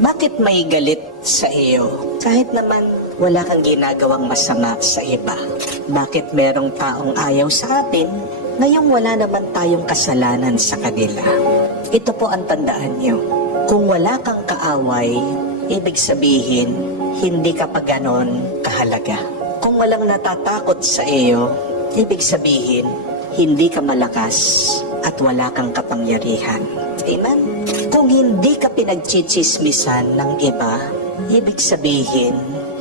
Bakit may galit sa iyo? Kahit naman wala kang ginagawang masama sa iba. Bakit merong taong ayaw sa atin, ngayong wala naman tayong kasalanan sa kanila? Ito po ang tandaan niyo. Kung wala kang kaaway, ibig sabihin, hindi ka pa ganon kahalaga. Kung walang natatakot sa iyo, ibig sabihin, hindi ka malakas at wala kang kapangyarihan. Amen? Kung hindi ka pinagchichismisan ng iba, ibig sabihin,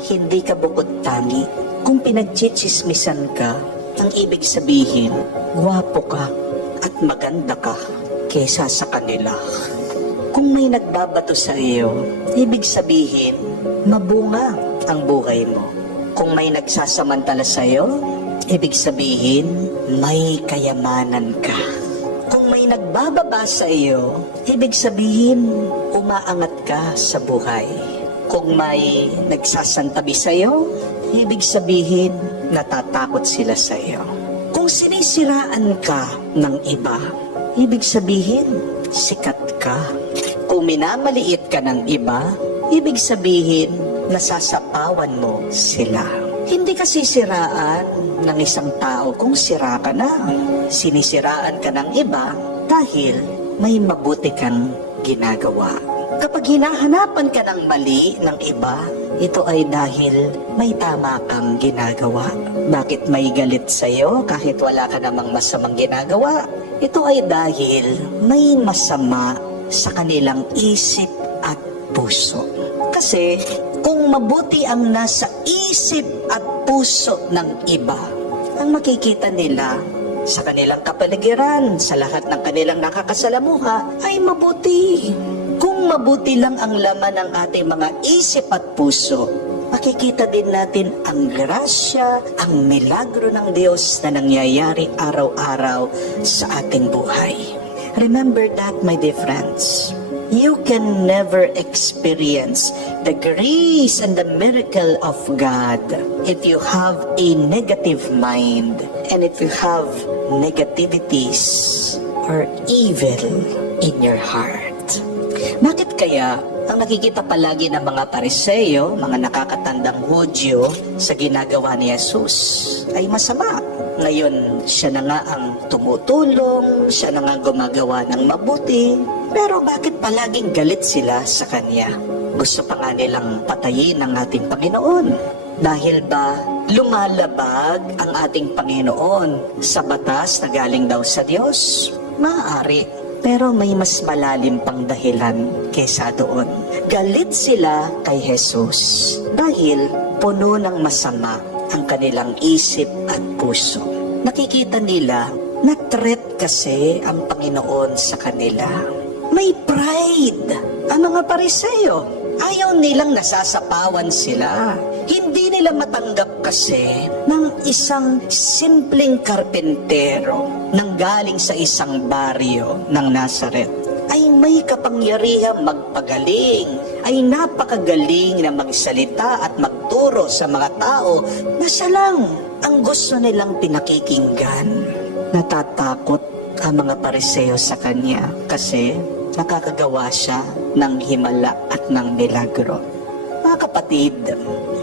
hindi ka bukod tangi. Kung pinagchichismisan ka, ang ibig sabihin, gwapo ka at maganda ka kesa sa kanila. Kung may nagbabato sa iyo, ibig sabihin, mabunga ang buhay mo. Kung may nagsasamantala sa iyo, ibig sabihin, may kayamanan ka. Kung may nagbababa sa iyo, ibig sabihin, umaangat ka sa buhay. Kung may nagsasantabi sa iyo, ibig sabihin, natatakot sila sa iyo. Kung sinisiraan ka ng iba, ibig sabihin, sikat ka. Kung minamaliit ka ng iba, ibig sabihin, nasasapawan mo sila. Hindi ka sisiraan ng isang tao kung sira ka na. Sinisiraan ka ng iba dahil may mabuti kang ginagawa. Kapag hinahanapan ka ng mali ng iba, ito ay dahil may tama kang ginagawa. Bakit may galit sa'yo kahit wala ka namang masamang ginagawa? Ito ay dahil may masama sa kanilang isip at puso. Kasi kung mabuti ang nasa isip at puso ng iba, ang makikita nila sa kanilang kapaligiran, sa lahat ng kanilang nakakasalamuha, ay mabuti. Kung mabuti lang ang laman ng ating mga isip at puso, makikita din natin ang grasya, ang milagro ng Diyos na nangyayari araw-araw sa ating buhay. Remember that, my dear friends. You can never experience the grace and the miracle of God if you have a negative mind and if you have negativities or evil in your heart. Bakit kaya ang nakikita palagi ng mga Pariseo, mga nakakatandang Hudyo sa ginagawa ni Jesus ay masama? Ngayon, siya na nga ang tumutulong, siya na nga gumagawa ng mabuti. Pero bakit palaging galit sila sa Kanya? Gusto pa nga nilang patayin ang ating Panginoon. Dahil ba lumalabag ang ating Panginoon sa batas na galing daw sa Diyos? Maaari. Pero may mas malalim pang dahilan kaysa doon. Galit sila kay Jesus dahil puno ng masama ang kanilang isip at puso. Nakikita nila na threat kasi ang Panginoon sa kanila. May pride ang mga Pariseo. Ayaw nilang nasasapawan sila. Hindi nila matanggap kasi ng isang simpleng karpentero nang galing sa isang baryo ng Nazaret ay may kapangyarihang magpagaling, ay napakagaling na magsalita at magturo sa mga tao na siya lang ang gusto nilang pinakikinggan. Natatakot ang mga Pariseo sa kanya kasi nakakagawa siya ng himala at ng milagro. Mga kapatid,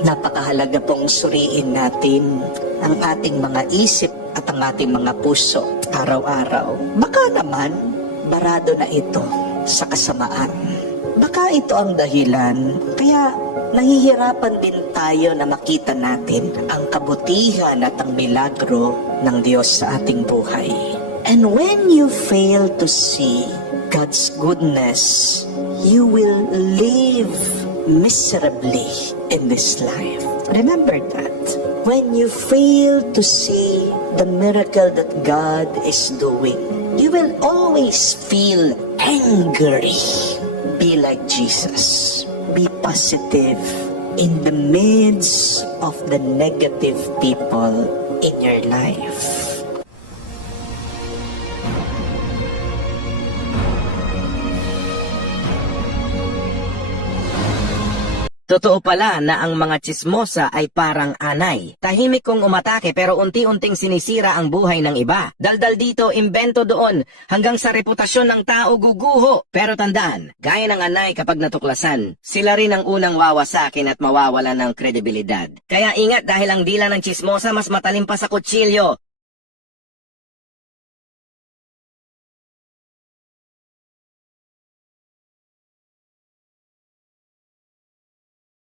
napakahalaga pong suriin natin ang ating mga isip at ang ating mga puso araw-araw. Baka naman, barado na ito sa kasamaan. Baka ito ang dahilan, kaya nahihirapan din tayo na makita natin ang kabutihan at ang milagro ng Diyos sa ating buhay. And when you fail to see God's goodness, you will live miserably in this life. Remember that. When you fail to see the miracle that God is doing, you will always feel angry. Be like Jesus. Be positive in the midst of the negative people in your life. Totoo pala na ang mga tsismosa ay parang anay. Tahimik kong umatake pero unti-unting sinisira ang buhay ng iba. Daldal dito, imbento doon, hanggang sa reputasyon ng tao guguho. Pero tandaan, gaya ng anay kapag natuklasan, sila rin ang unang wawasakin at mawawala ng kredibilidad. Kaya ingat dahil ang dila ng tsismosa mas matalim pa sa kutsilyo.